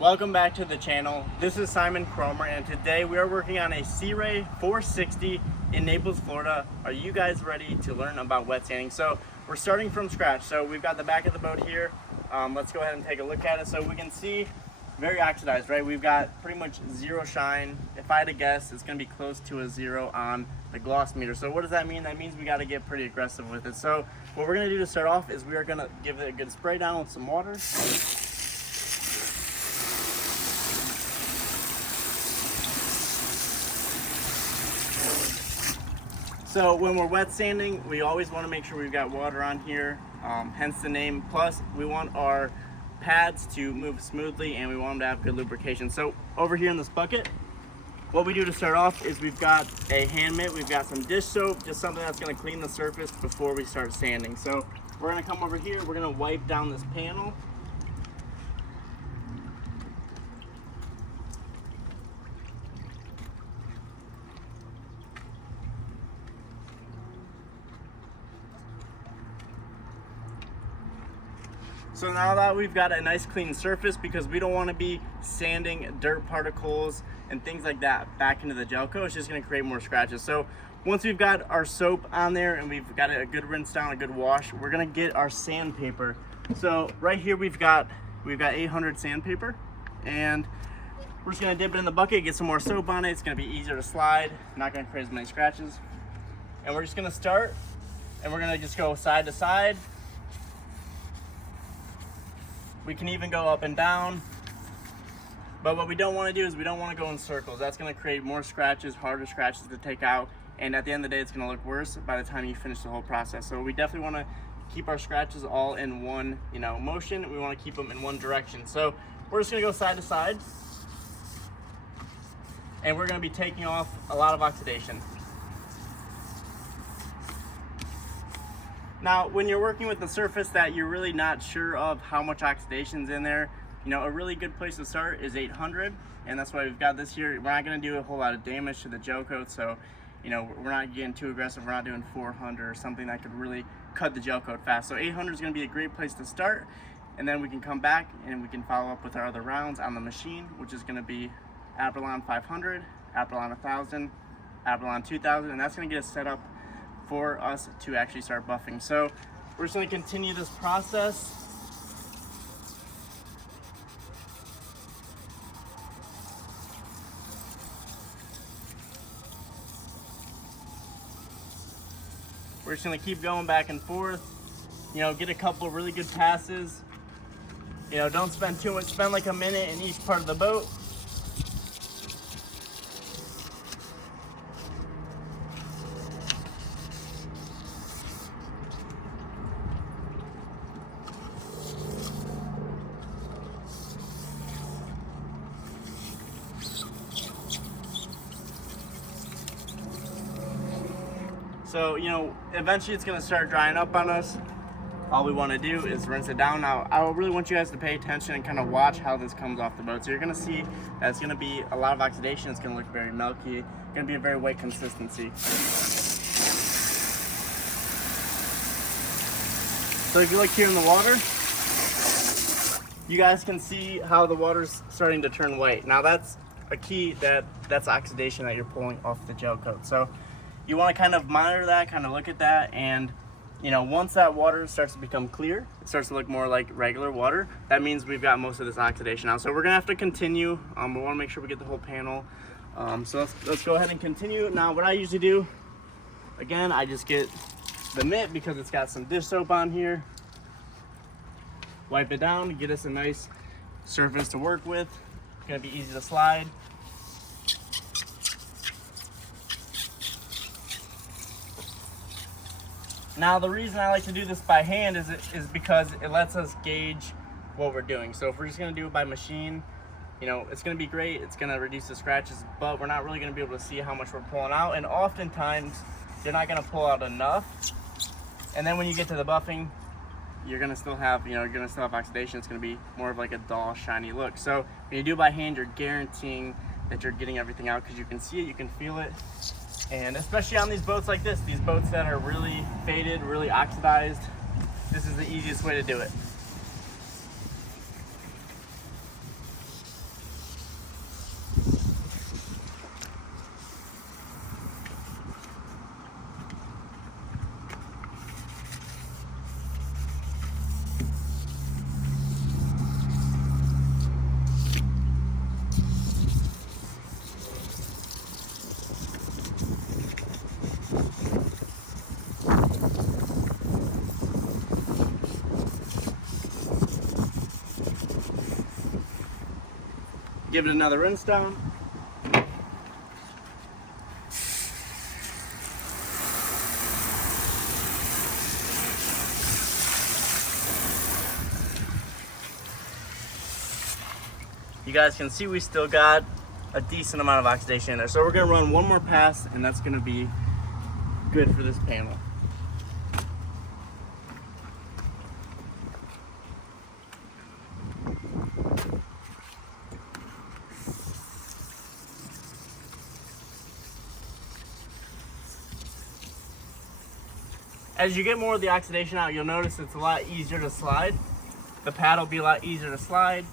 Welcome back to the channel. This is Simon Cromer, and today we are working on a Sea Ray 460 in Naples, Florida. Are you guys ready to learn about wet sanding? So we're starting from scratch. So we've got the back of the boat here. Let's go ahead and take a look at it. So we can see very oxidized, right? We've got pretty much zero shine. If I had to guess, it's gonna be close to a 0 on the gloss meter. So what does that mean? That means we gotta get pretty aggressive with it. So what we're gonna do to start off is we are gonna give it a good spray down with some water. So when we're wet sanding, we always want to make sure we've got water on here, hence the name. Plus, we want our pads to move smoothly and we want them to have good lubrication. So over here in this bucket, what we do to start off is we've got a hand mitt, we've got some dish soap, just something that's going to clean the surface before we start sanding. So we're going to come over here, we're going to wipe down this panel. So now that we've got a nice clean surface, because we don't want to be sanding dirt particles and things like that back into the gel coat, it's just going to create more scratches. So once we've got our soap on there and we've got a good rinse down, a good wash, we're going to get our sandpaper. So right here we've got 800 sandpaper, and we're just going to dip it in the bucket, get some more soap on it. It's going to be easier to slide, not going to create as many scratches. And we're just going to start, and we're going to just go side to side. We can even go up and down, but what we don't want to do is we don't want to go in circles. That's going to create more scratches, harder scratches to take out, and at the end of the day it's going to look worse by the time you finish the whole process. So we definitely want to keep our scratches all in one motion. We want to keep them in one direction. So we're just going to go side to side, and we're going to be taking off a lot of oxidation. Now, when you're working with a surface that you're really not sure of how much oxidation's in there, a really good place to start is 800, and that's why we've got this here. We're not going to do a whole lot of damage to the gel coat, so we're not getting too aggressive. We're not doing 400 or something that could really cut the gel coat fast. So 800 is going to be a great place to start, and then we can come back and we can follow up with our other rounds on the machine, which is going to be Abralon 500, Abralon 1000, Abralon 2000, and that's going to get us set up for us to actually start buffing. So we're just going to continue this process. We're just going to keep going back and forth, get a couple of really good passes. Don't spend too much, spend like a minute in each part of the boat. So, eventually it's gonna start drying up on us. All we wanna do is rinse it down. Now, I really want you guys to pay attention and kind of watch how this comes off the boat. So you're gonna see that it's gonna be a lot of oxidation. It's gonna look very milky. It's gonna be a very wet consistency. So if you look here in the water, you guys can see how the water's starting to turn white. Now that's a key that's oxidation that you're pulling off the gel coat. So you want to kind of monitor that, kind of look at that, and once that water starts to become clear, it starts to look more like regular water, that means we've got most of this oxidation out. So we're gonna have to continue. We want to make sure we get the whole panel. So let's go ahead and continue. Now what I usually do, again, I just get the mitt because it's got some dish soap on here, wipe it down, get us a nice surface to work with. It's gonna be easy to slide. Now the reason I like to do this by hand is because it lets us gauge what we're doing. So if we're just gonna do it by machine, it's gonna be great, it's gonna reduce the scratches, but we're not really gonna be able to see how much we're pulling out, and oftentimes you're not gonna pull out enough. And then when you get to the buffing, you're gonna still have, oxidation. It's gonna be more of like a dull, shiny look. So when you do it by hand, you're guaranteeing that you're getting everything out, because you can see it, you can feel it. And especially on these boats like this, these boats that are really faded, really oxidized, this is the easiest way to do it. Give it another rinse down. You guys can see we still got a decent amount of oxidation in there. So we're gonna run one more pass and that's gonna be good for this panel. As you get more of the oxidation out, you'll notice it's a lot easier to slide. The pad will be a lot easier to slide.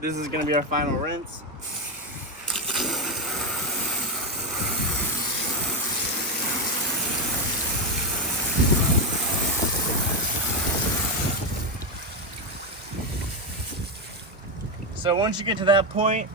This is going to be our final rinse. So once you get to that point,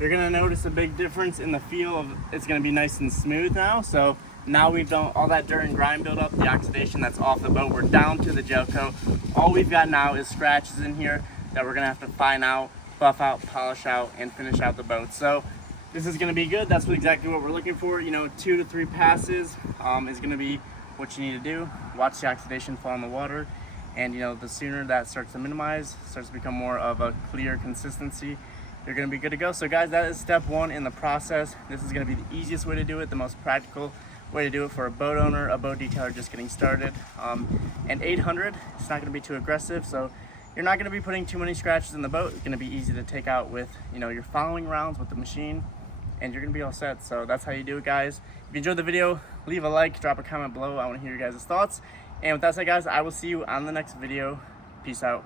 you're going to notice a big difference in the feel of it's going to be nice and smooth now. So now we've done all that dirt and grime buildup, the oxidation that's off the boat. We're down to the gel coat. All we've got now is scratches in here that we're gonna have to fine out, buff out, polish out, and finish out the boat. So this is gonna be good. That's exactly what we're looking for. You know, 2 to 3 passes is gonna be what you need to do. Watch the oxidation fall in the water, and you know, the sooner that starts to minimize, starts to become more of a clear consistency, you're gonna be good to go. So guys, that is step 1 in the process. This is gonna be the easiest way to do it, the most practical way to do it for a boat owner, a boat detailer just getting started. And 800, it's not gonna be too aggressive, so you're not going to be putting too many scratches in the boat. It's going to be easy to take out with, you know, your following rounds with the machine, and you're going to be all set. So that's how you do it, guys. If you enjoyed the video, leave a like, drop a comment below. I want to hear your guys' thoughts. And with that said, guys, I will see you on the next video. Peace out.